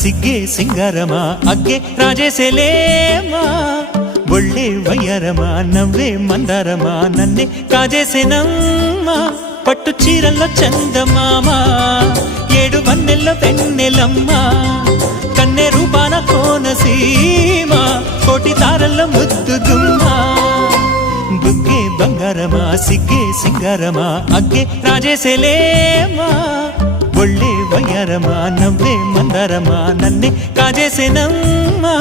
సిగ్గే సింగారమా అగ్గే రాజేసేలేమా ఒళ్ళే వయ్యారమా నవ్వే మందారమా నన్నే కాజేసేనమ్మా పట్టు చీరల్లో చందమామా ఏడు వన్నెల్లో పెన్నెలమ్మా కన్నె రూపాన కోనసీమ కోటి తారల్లో ముద్దుదుమ్మా బుగ్గే బంగారమా సిగ్గే సింగారమా అగ్గే రాజేసేలేమా ఒళ్ళే వయ్యారమా నవ్వే మందారమా నన్నే కాజేసేనమ్మా